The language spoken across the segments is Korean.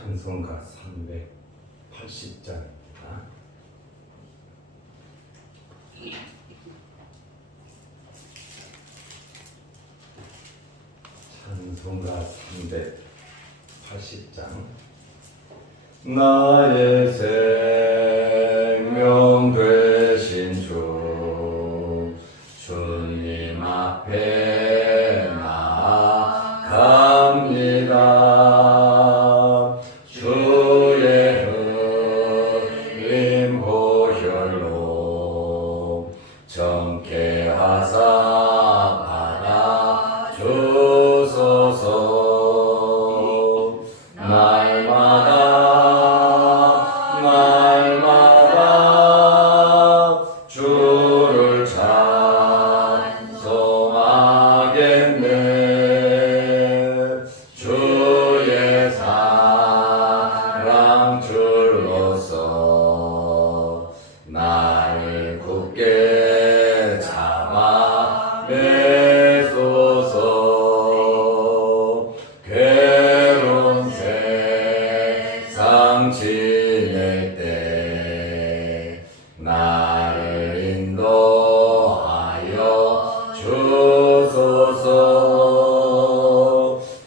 찬송가 380장입니다. 찬송가 380장. 나의 생명 되신 주, 주님 앞에 나아갑니다. 주의 흘린 보혈로 정케 하사 받아 주소서. 날마다 주를 찬송하겠네. 주의 사랑 줄로서 나를 굳게 잡아 매소서. 괴로운 세상 지낼 때 나를 인도하여 주소서.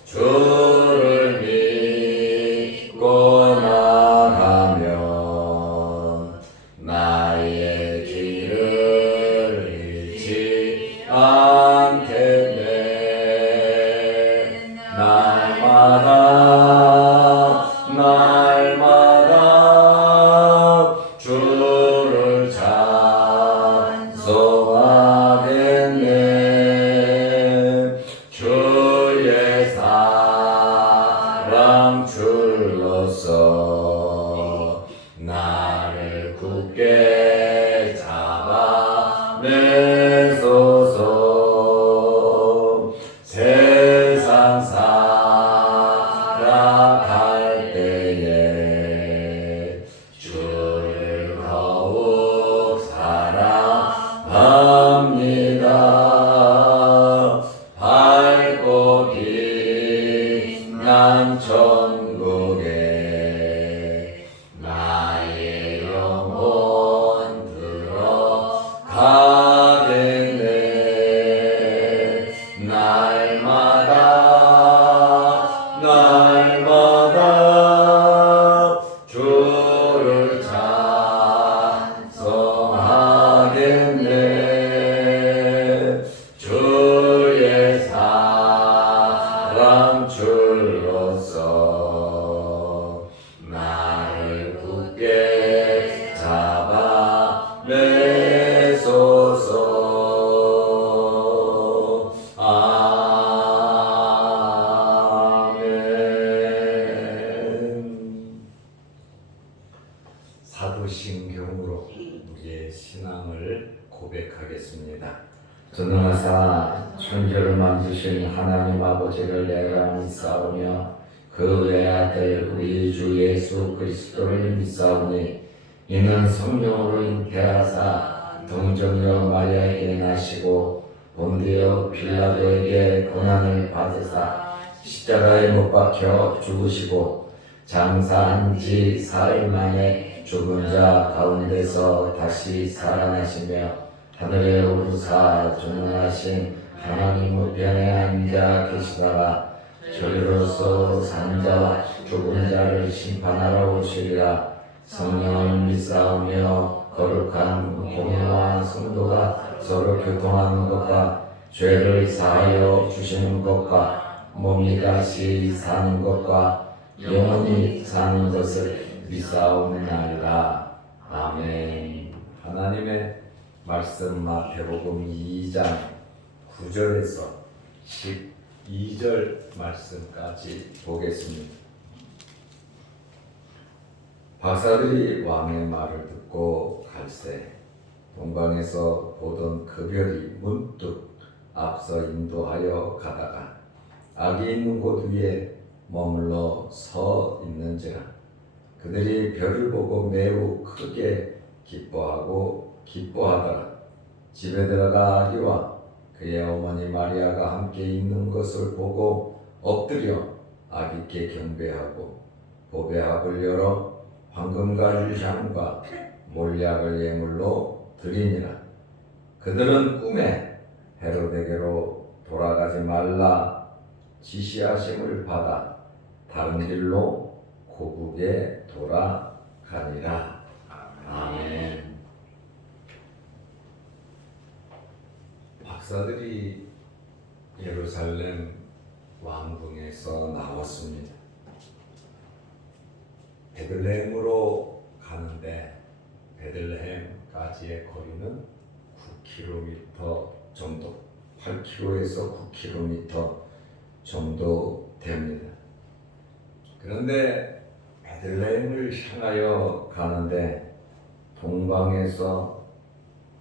주를 믿고 나가면 나의 길을 잃지 않겠네. 날마다 주를 찬송하겠네. 주의 사랑 줄로서 나를 굳게 잡아 매소서. 세상 살아갈 때에 주를 더욱 사랑합니다. 밝고 빛난 천국에 나의 영혼 들어가겠네. 날마다 주를 찬송하겠네. 주의 사랑 줄로서 나를 굳게 잡아 매소서. 사도신경으로 우리의 신앙을 고백하겠습니다. 전능하사 천지를 만드신 하나님 아버지를 내가 믿사오며 그 외아들 우리 주 예수 그리스도를 믿사오니 이는 성령으로 잉태하사 동정녀 마리아에게 나시고 본디오 빌라도에게 고난을 받으사 십자가에 못 박혀 죽으시고 장사한 지 사흘 만에 죽은 자 가운데서 다시 살아나시며 하늘에 오르사 전능하신 하나님 우편에 앉아 계시다가 저리로서 산 자와 죽은 자를 심판하러 오시리라. 성령을 믿사오며 거룩한 공의와 성도가 서로 교통하는 것과 죄를 사하여 주시는 것과 몸이 다시 사는 것과 영원히 사는 것을 믿사옵나이다. 아멘. 하나님의 말씀 마태복음 2장 9절에서 12절 말씀까지 보겠습니다. 박사들이 왕의 말을 듣고 갈새 동방에서 보던 그 별이 문득 앞서 인도하여 가다가 악이 있는 곳 위에 머물러 서 있는지라. 그들이 별을 보고 매우 크게 기뻐하더라. 집에 들어가 아기와 그의 어머니 마리아가 함께 있는 것을 보고 엎드려 아기께 경배하고 보배합을 열어 황금과 유향과 몰약을 예물로 드리니라. 그들은 꿈에 헤로데게로 돌아가지 말라 지시하심을 받아 다른 길로 고국에 돌아가니라. 아멘. 박사들이 예루살렘 왕궁에서 나왔습니다. 베들레헴으로 가는데 베들레헴까지의 거리는 9km 정도, 8km에서 9km 정도 됩니다. 그런데 베들레헴을 향하여 가는데 동방에서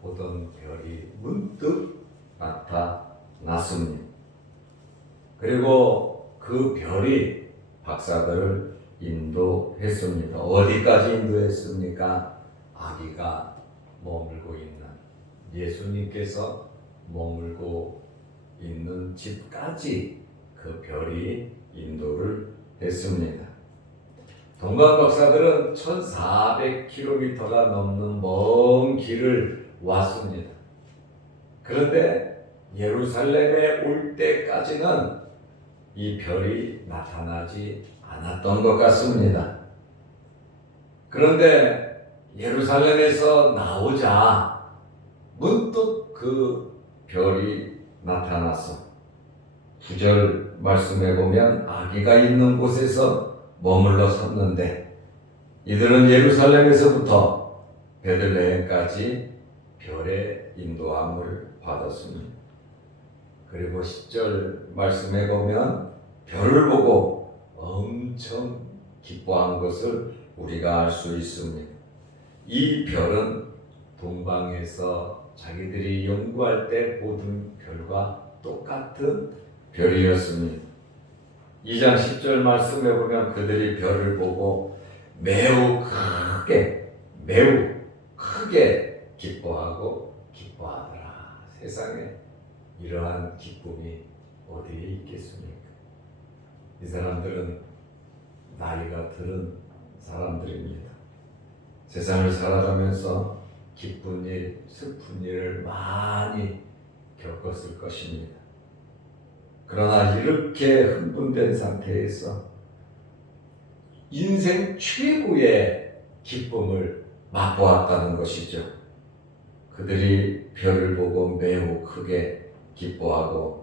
보던 별이 문득 나타났습니다. 그리고 그 별이 박사들을 인도했습니다. 어디까지 인도했습니까? 아기가 머물고 있는, 예수님께서 머물고 있는 집까지 그 별이 인도를 했습니다. 동방 박사들은 1400km가 넘는 먼 길을 왔습니다. 그런데 예루살렘에 올 때까지는 이 별이 나타나지 않았던 것 같습니다. 그런데 예루살렘에서 나오자 문득 그 별이 나타나서 9절 말씀해 보면 아기가 있는 곳에서 머물러 섰는데 이들은 예루살렘에서부터 베들레헴까지 별의 인도함을 받았습니다. 그리고 10절 말씀해 보면 별을 보고 엄청 기뻐한 것을 우리가 알 수 있습니다. 이 별은 동방에서 자기들이 연구할 때 보던 별과 똑같은 별이었습니다. 2장 10절 말씀해 보면 그들이 별을 보고 매우 크게 기뻐하더라. 세상에 이러한 기쁨이 어디에 있겠습니까? 이 사람들은 나이가 들은 사람들입니다. 세상을 살아가면서 기쁜 일, 슬픈 일을 많이 겪었을 것입니다. 그러나 이렇게 흥분된 상태에서 인생 최고의 기쁨을 맛보았다는 것이죠. 그들이 별을 보고 매우 크게 기뻐하더라.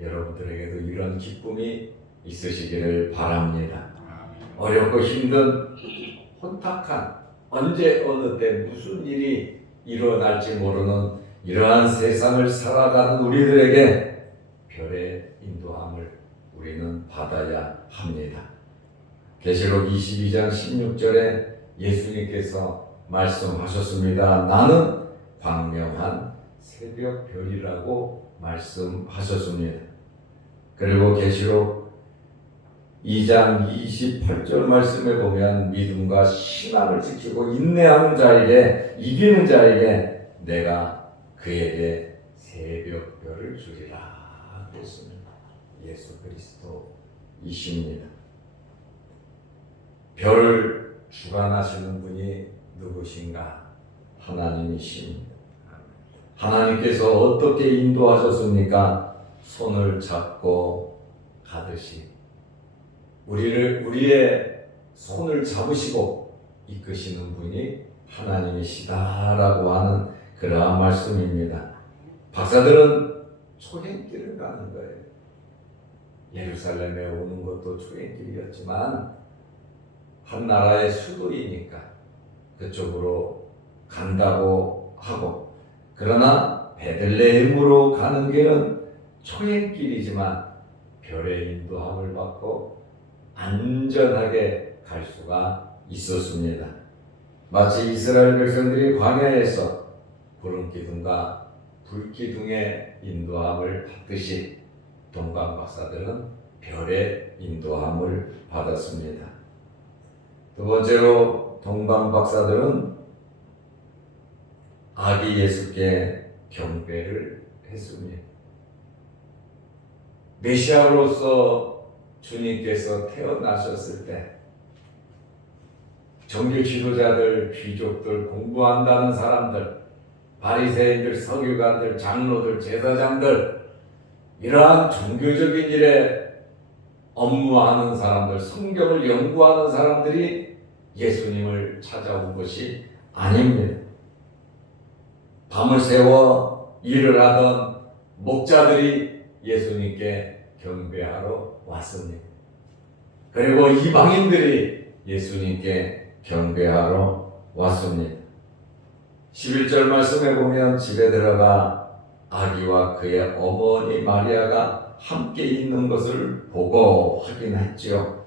여러분들에게도 이런 기쁨이 있으시기를 바랍니다. 어렵고 힘든 혼탁한 언제 어느 때 무슨 일이 일어날지 모르는 이러한 세상을 살아가는 우리들에게 별의 인도함을 우리는 받아야 합니다. 계시록 22장 16절에 예수님께서 말씀하셨습니다. 나는 광명한 새벽별이라고 말씀하셨습니다. 그리고 계시록 2장 28절 말씀에 보면 믿음과 신앙을 지키고 인내하는 자에게, 이기는 자에게 내가 그에게 새벽별을 주리라 그랬습니다. 예수 그리스도이십니다. 별을 주관하시는 분이 누구신가? 하나님이십니다. 하나님께서 어떻게 인도하셨습니까? 손을 잡고 가듯이 우리의 손을 잡으시고 이끄시는 분이 하나님이시다라고 하는 그러한 말씀입니다. 박사들은 초행길을 가는 거예요. 예루살렘에 오는 것도 초행길이었지만 한 나라의 수도이니까 그쪽으로 간다고 하고, 그러나 베들레헴으로 가는 길은 초행길이지만 별의 인도함을 받고 안전하게 갈 수가 있었습니다. 마치 이스라엘 백성들이 광야에서 구름기둥과 불기둥의 인도함을 받듯이 동방 박사들은 별의 인도함을 받았습니다. 두 번째로 동방 박사들은 아기 예수께 경배를 했습니다. 메시아로서 주님께서 태어나셨을 때 종교 지도자들, 귀족들, 공부한다는 사람들, 바리새인들, 서기관들, 장로들, 제사장들, 이러한 종교적인 일에 업무하는 사람들, 성경을 연구하는 사람들이 예수님을 찾아온 것이 아닙니다. 밤을 새워 일을 하던 목자들이 예수님께 경배하러 왔습니다. 그리고 이방인들이 예수님께 경배하러 왔습니다. 11절 말씀에 보면 집에 들어가 아기와 그의 어머니 마리아가 함께 있는 것을 보고 확인했지요.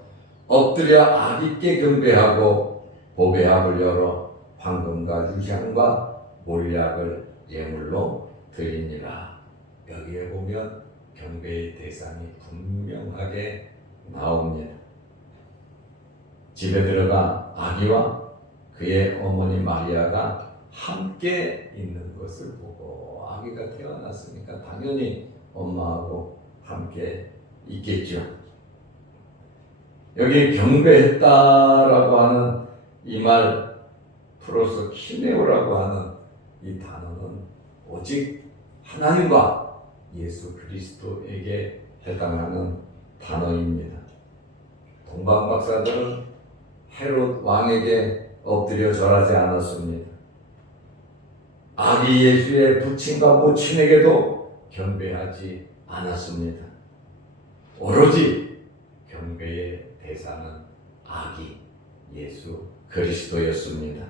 엎드려 아기께 경배하고 보배합을 열어 황금과 유향과 몰약을 예물로 드리니라. 여기에 보면 경배의 대상이 분명하게 나옵니다. 집에 들어가 아기와 그의 어머니 마리아가 함께 있는 것을 보고, 아기가 태어났으니까 당연히 엄마하고 함께 있겠죠. 여기 경배했다라고 하는 이 말 플러스 키네오라고 하는 이 단어는 오직 하나님과 예수 그리스도에게 해당하는 단어입니다. 동방 박사들은 헤롯 왕에게 엎드려 절하지 않았습니다. 아기 예수의 부친과 모친에게도 경배하지 않았습니다. 오로지 경배의 대상은 아기 예수 그리스도였습니다.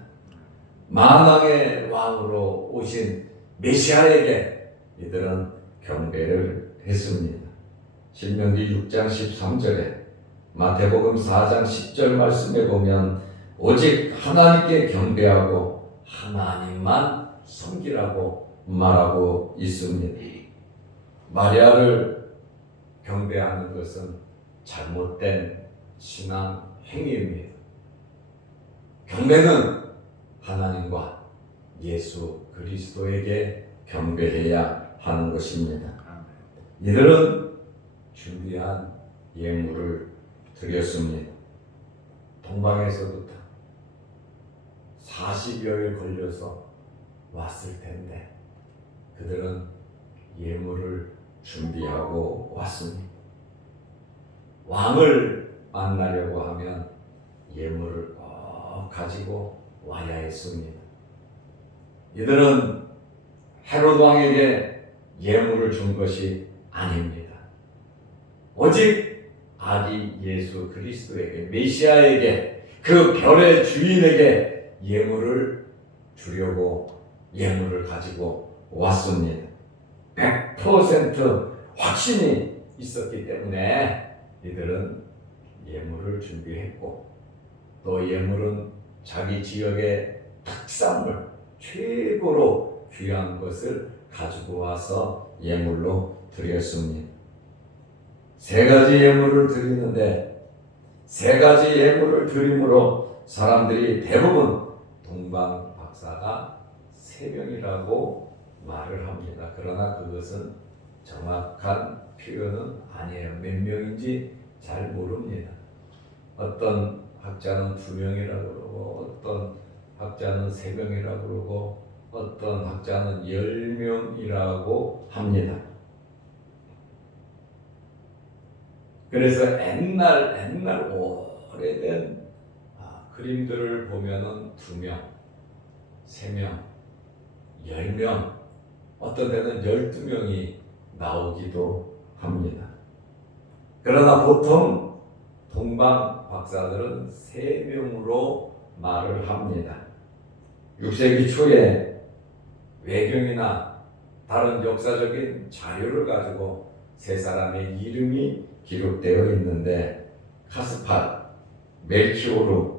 만왕의 왕으로 오신 메시아에게 이들은 경배를 했습니다. 신명기 6장 13절에 마태복음 4장 10절 말씀에 보면 오직 하나님께 경배하고 하나님만 섬기라고 말하고 있습니다. 마리아를 경배하는 것은 잘못된 신앙 행위입니다. 경배는 하나님과 예수 그리스도에게 경배해야 하는 것입니다. 이들은 준비한 예물을 드렸습니다. 동방에서부터 40여일 걸려서 왔을 텐데 그들은 예물을 준비하고 왔습니다. 왕을 만나려고 하면 예물을 꼭 가지고 와야 했습니다. 이들은 헤롯 왕에게 예물을 준 것이 아닙니다. 오직 아기 예수 그리스도에게, 메시아에게, 그 별의 주인에게 예물을 주려고 예물을 가지고 왔습니다. 100% 확신이 있었기 때문에 이들은 예물을 준비했고, 또 예물은 자기 지역의 특산물, 최고로 귀한 것을 가지고 와서 예물로 드렸습니다. 세 가지 예물을 드리는데, 세 가지 예물을 드림으로 사람들이 대부분 동방 박사가 3명이라고 말을 합니다. 그러나 그것은 정확한 표현은 아니에요. 몇 명인지 잘 모릅니다. 어떤 학자는 2명이라고 그러고, 어떤 학자는 3명이라고 그러고, 어떤 학자는 10명이라고 합니다. 그래서 옛날 오래된 그림들을 보면은 2명, 3명, 10명, 어떤 데는 12명이 나오기도 합니다. 그러나 보통 동방 박사들은 3명으로 말을 합니다. 6세기 초에 외경이나 다른 역사적인 자료를 가지고 세 사람의 이름이 기록되어 있는데, 카스팔, 멜키오르,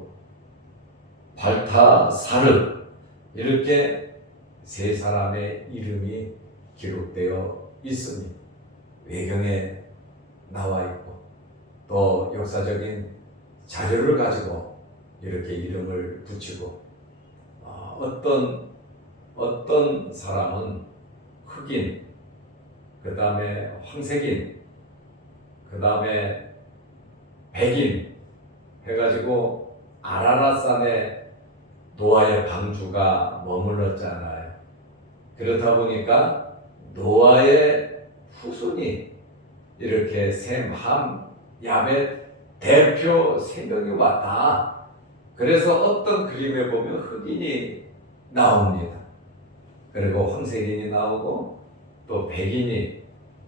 발타사르, 이렇게 세 사람의 이름이 기록되어 있습니다. 외경에 나와 있고, 또 역사적인 자료를 가지고 이렇게 이름을 붙이고, 어떤 사람은 흑인, 그 다음에 황색인, 그 다음에 백인 해가지고 아라랏산에 노아의 방주가 머물렀잖아요. 그렇다 보니까 노아의 후손이 이렇게 셈, 함, 야벳 대표 3명이 왔다. 그래서 어떤 그림에 보면 흑인이 나옵니다. 그리고 황색인이 나오고 또 백인이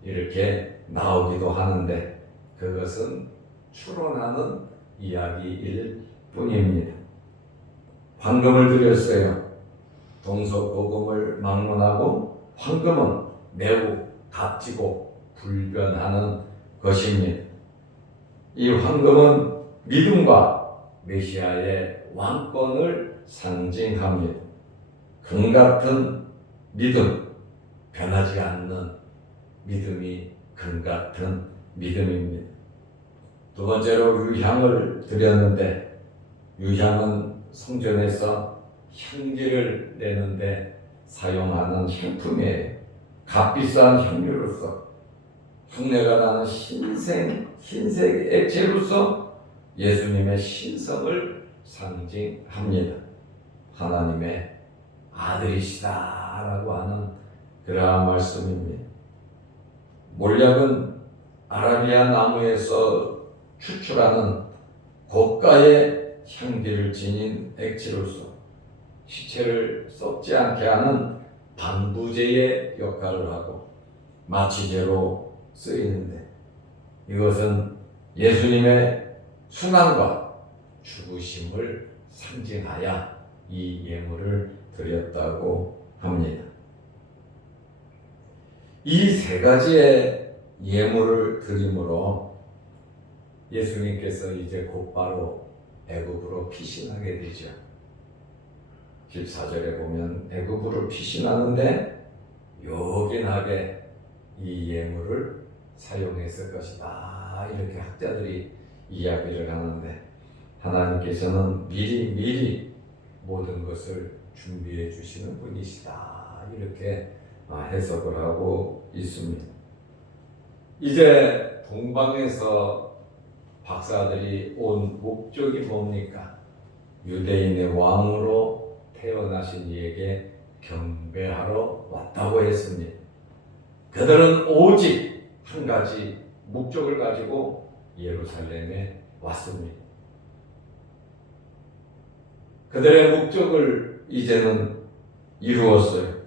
이렇게 나오기도 하는데 그것은 추론하는 이야기일 뿐입니다. 황금을 드렸어요. 동서고금을 막론하고 황금은 매우 값지고 불변하는 것입니다. 이 황금은 믿음과 메시아의 왕권을 상징합니다. 금 같은 믿음, 변하지 않는 믿음이 금 같은 믿음입니다. 두 번째로 유향을 드렸는데 유향은 성전에서 향기를 내는데 사용하는 향품이에요. 값비싼 향료로서 흉내가 나는 흰색 액체로서 예수님의 신성을 상징합니다. 하나님의 아들이시다라고 하는 그러한 말씀입니다. 몰약은 아라비아 나무에서 추출하는 고가의 향기를 지닌 액체로서 시체를 썩지 않게 하는 방부제의 역할을 하고 마취제로 쓰이는데 이것은 예수님의 순환과 죽으심을 상징하여 이 예물을 드렸다고 합니다. 이 3가지의 예물을 드림으로 예수님께서 이제 곧바로 애굽으로 피신하게 되죠. 14절에 보면 애굽으로 피신하는데 요긴하게 이 예물을 사용했을 것이다. 이렇게 학자들이 이야기를 하는데 하나님께서는 미리 모든 것을 준비해 주시는 분이시다. 이렇게 해석을 하고 있습니다. 이제 동방에서 박사들이 온 목적이 뭡니까? 유대인의 왕으로 태어나신 이에게 경배하러 왔다고 했습니다. 그들은 오직 한 가지 목적을 가지고 예루살렘에 왔습니다. 그들의 목적을 이제는 이루었어요.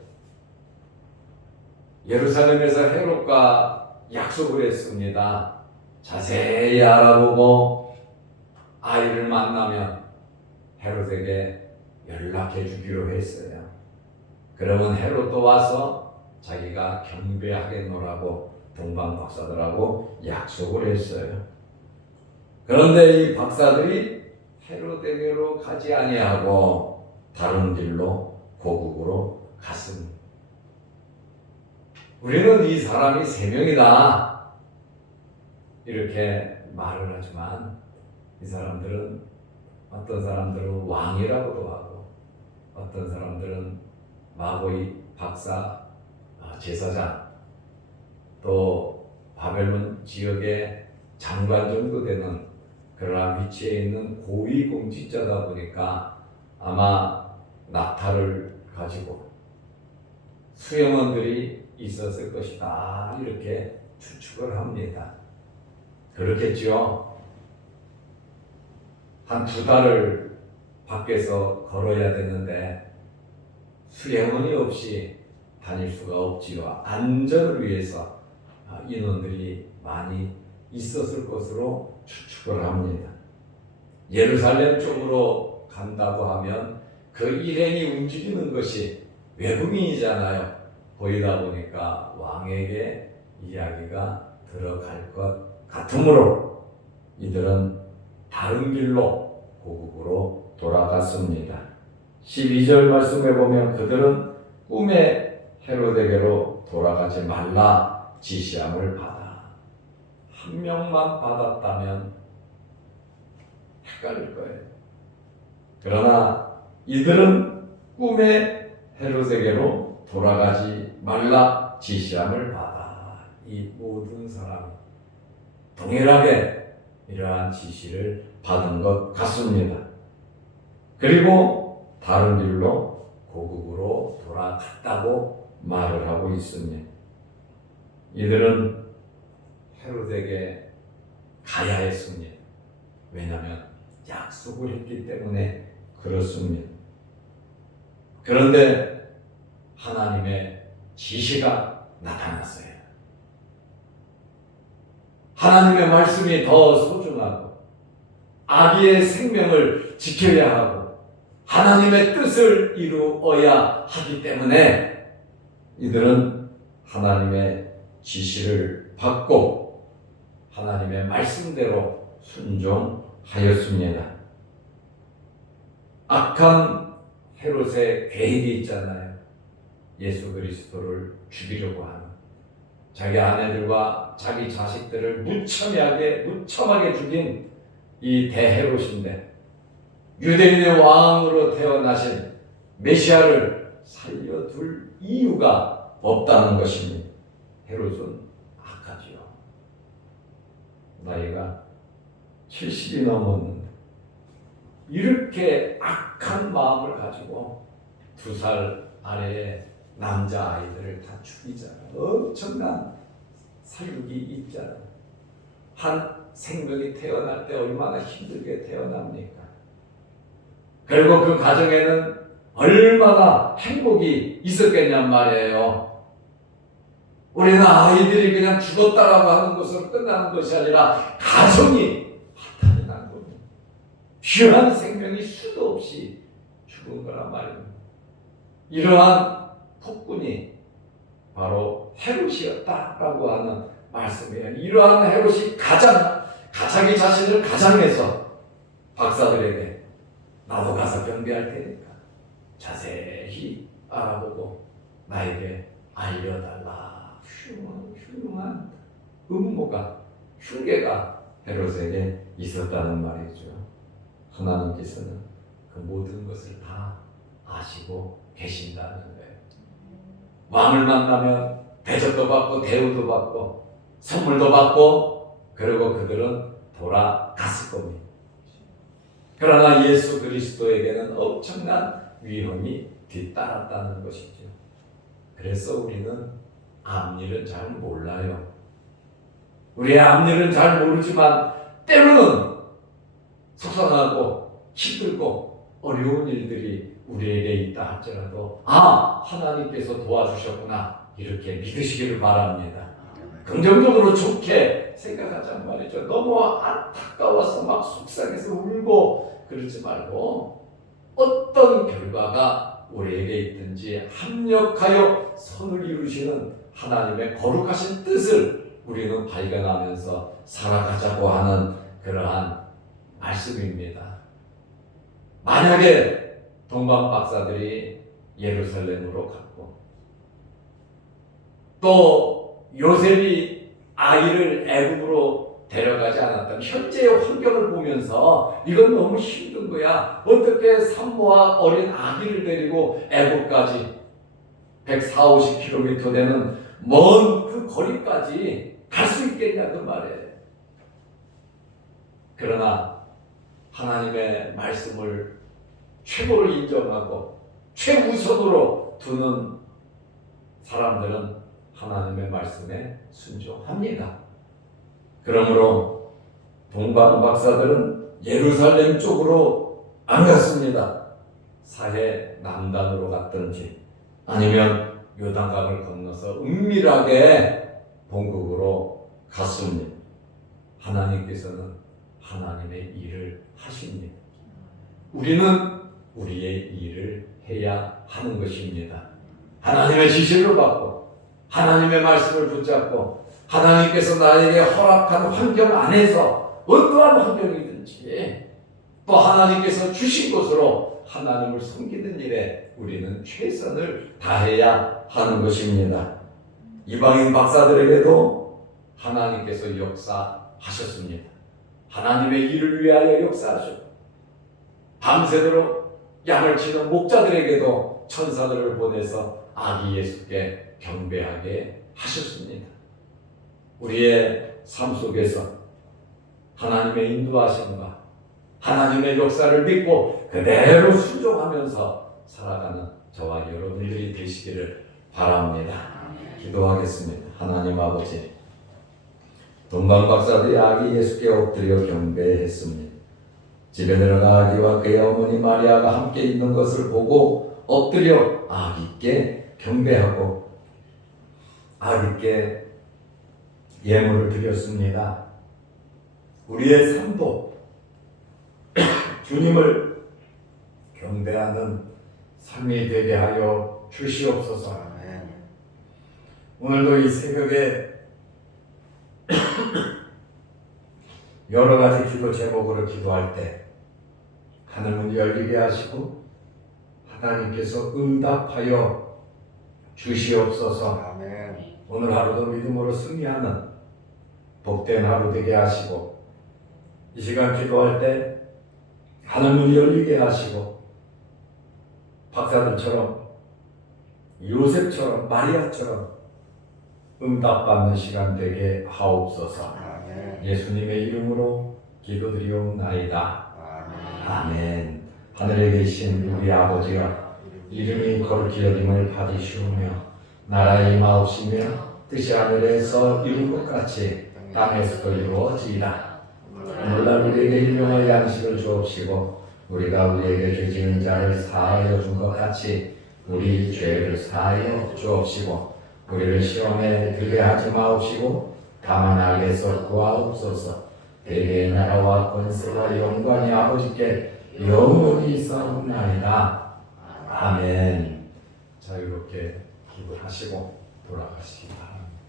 예루살렘에서 헤롯과 약속을 했습니다. 자세히 알아보고 아이를 만나면 헤롯에게 연락해 주기로 했어요. 그러면 헤롯도 와서 자기가 경배하겠노라고 동방 박사들하고 약속을 했어요. 그런데 이 박사들이 헤롯에게로 가지 아니하고 다른 길로 고국으로 갔습니다. 우리는 이 사람이 3명이다 이렇게 말을 하지만 이 사람들은 어떤 사람들은 왕이라고도 하고 어떤 사람들은 마고이 박사 제사장 또 바벨론 지역의 장관 정도 되는 그러한 위치에 있는 고위 공직자다 보니까 아마 낙타를 가지고 수염원들이 있었을 것이다 이렇게 추측을 합니다. 그렇겠죠. 한 2달을 밖에서 걸어야 되는데 수행원이 없이 다닐 수가 없지요. 안전을 위해서 인원들이 많이 있었을 것으로 추측을 합니다. 예루살렘 쪽으로 간다고 하면 그 일행이 움직이는 것이 외국인이잖아요. 보이다 보니까 왕에게 이야기가 들어갈 것 같으므로 이들은 다른 길로 고국으로 돌아갔습니다. 12절 말씀에 보면 그들은 꿈에 헤롯에게로 돌아가지 말라 지시함을 받아. 한 명만 받았다면 헷갈릴 거예요. 그러나 이들은 꿈에 헤롯에게로 돌아가지 말라 지시함을 받아. 이 모든 사람이 동일하게 이러한 지시를 받은 것 같습니다. 그리고 다른 길로 고국으로 돌아갔다고 말을 하고 있습니다. 이들은 헤롯에게 가야 했습니다. 왜냐하면 약속을 했기 때문에 그렇습니다. 그런데 하나님의 지시가 나타났어요. 하나님의 말씀이 더 소중하고 아기의 생명을 지켜야 하고 하나님의 뜻을 이루어야 하기 때문에 이들은 하나님의 지시를 받고 하나님의 말씀대로 순종하였습니다. 악한 헤롯의 계획이 있잖아요. 예수 그리스도를 죽이려고 하는, 자기 아내들과 자기 자식들을 무참하게 죽인 이 대헤롯인데, 유대인의 왕으로 태어나신 메시아를 살려둘 이유가 없다는 것입니다. 헤롯은 악하지요. 나이가 70이 넘었는데 이렇게 악한 마음을 가지고 2살 아래의 남자아이들을 다 죽이잖아요. 엄청난 살육이 있잖아요. 한 생명이 태어날 때 얼마나 힘들게 태어납니까? 그리고 그 가정에는 얼마나 행복이 있었겠냔 말이에요. 우리는 아이들이 그냥 죽었다라고 하는 것으로 끝나는 것이 아니라 가정이 파탄이 난 겁니다. 귀한 생명이 수도 없이 죽은 거란 말입니다. 이러한 폭군이 바로 헤롯이었다라고 하는 말씀이에요. 이러한 헤롯이 자기 자신을 가장해서 박사들에게 나도 가서 경배할 테니까 자세히 알아보고 나에게 알려달라. 흉흉한 음모가, 흉계가 헤롯에게 있었다는 말이죠. 하나님께서는 그 모든 것을 다 아시고 계신다는 거예요. 왕을 만나면 대접도 받고 대우도 받고 선물도 받고, 그리고 그들은 돌아갔을 겁니다. 그러나 예수 그리스도에게는 엄청난 위험이 뒤따랐다는 것이죠. 그래서 우리는 앞일은 잘 몰라요. 우리의 앞일은 잘 모르지만 때로는 속상하고 힘들고 어려운 일들이 우리에게 있다 할지라도 하나님께서 도와주셨구나 이렇게 믿으시기를 바랍니다. 긍정적으로 좋게 생각하자는 말이죠. 너무 안타까워서 막 속상해서 울고 그러지 말고 어떤 결과가 우리에게 있든지 합력하여 선을 이루시는 하나님의 거룩하신 뜻을 우리는 발견하면서 살아가자고 하는 그러한 말씀입니다. 만약에 동방 박사들이 예루살렘으로 갔고 또 요셉이 아이를 애굽으로 데려가지 않았다면 현재의 환경을 보면서 이건 너무 힘든 거야. 어떻게 산모와 어린 아기를 데리고 애굽까지 140-150km 되는 먼 그 거리까지 갈 수 있겠냐 그 말이에요. 그러나 하나님의 말씀을 최고로 인정하고 최우선으로 두는 사람들은 하나님의 말씀에 순종합니다. 그러므로 동방 박사들은 예루살렘 쪽으로 안 갔습니다. 사해 남단으로 갔든지 아니면 요단강을 건너서 은밀하게 본국으로 갔습니다. 하나님께서는 하나님의 일을 하십니다. 우리는 우리의 일을 해야 하는 것입니다. 하나님의 지시를 받고 하나님의 말씀을 붙잡고 하나님께서 나에게 허락한 환경 안에서 어떠한 환경이든지 또 하나님께서 주신 것으로 하나님을 섬기는 일에 우리는 최선을 다해야 하는 것입니다. 이방인 박사들에게도 하나님께서 역사하셨습니다. 하나님의 일을 위하여 역사하셨고 밤새도록 양을 치는 목자들에게도 천사들을 보내서 아기 예수께 경배하게 하셨습니다. 우리의 삶 속에서 하나님의 인도하심과 하나님의 역사를 믿고 그대로 순종하면서 살아가는 저와 여러분들이 되시기를 바랍니다. 기도하겠습니다. 하나님 아버지, 동방 박사들이 아기 예수께 엎드려 경배했습니다. 집에 들어가 아기와 그의 어머니 마리아가 함께 있는 것을 보고 엎드려 아기께 경배하고 아기께 예물을 드렸습니다. 우리의 삶도 주님을 경배하는 삶이 되게 하여 주시옵소서. 오늘도 이 새벽에 여러 가지 기도 제목으로 기도할 때 하늘문 열리게 하시고 하나님께서 응답하여 주시옵소서. 아멘. 오늘 하루도 믿음으로 승리하는 복된 하루 되게 하시고 이 시간 기도할 때 하늘문이 열리게 하시고 박사들처럼 요셉처럼 마리아처럼 응답받는 시간 되게 하옵소서. 아멘. 예수님의 이름으로 기도드리옵나이다. 아멘. 아멘. 하늘에 계신 우리 아버지여, 이름이 거룩히 여김을 받으시오며 나라의 임하옵시며 뜻이 하늘에서 이룬 것 같이 땅에서도 이루어지이다. 오늘날 우리에게 일용할 양식을 주옵시고 우리가 우리에게 죄 지은 자를 사하여 준 것 같이 우리 죄를 사하여 주옵시고 우리를 시험에 들게 하지 마옵시고 다만 악에서 구하옵소서. 대개의 나라와 권세와 영광이 아버지께 영원히 있사옵나이다. 아멘. 자유롭게 기도하시고 돌아가시기 바랍니다.